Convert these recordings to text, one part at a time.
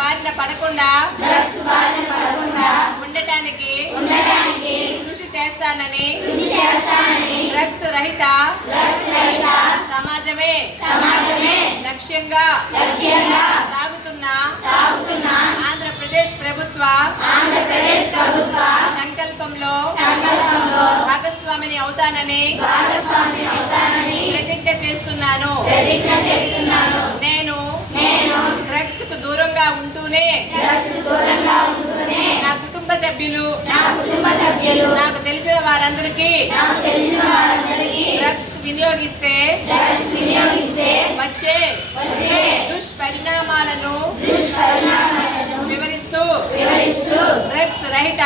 బారిన పడకుండా ఉండటానికి కృషి చేస్తానని డ్రగ్స్ రహిత సమాజమే లక్ష్యంగా సాగుతున్న ఆంధ్రప్రదేశ్ ప్రభుత్వ సంకల్పంలో భాగస్వామిని అవుతానని ప్రతిజ్ఞ చేస్తున్నాను. నేను డ్రగ్స్ కు దూరంగా ఉంటూనే నా కుటుంబ సభ్యులు నాకు తెలిసిన వారందరికీ డ్రగ్స్ వినియోగిస్తే వచ్చే దుష్పరిణామాలను వివరిస్తూ డ్రగ్స్ రహిత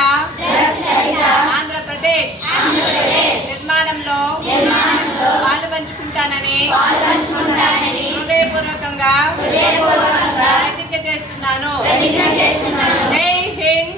ఆంధ్రప్రదేశ్ నిర్మాణంలో పాలు పంచుకుంటానని హృదయపూర్వకంగా ప్రతిజ్ఞ చేస్తున్నాను. జై హింద్.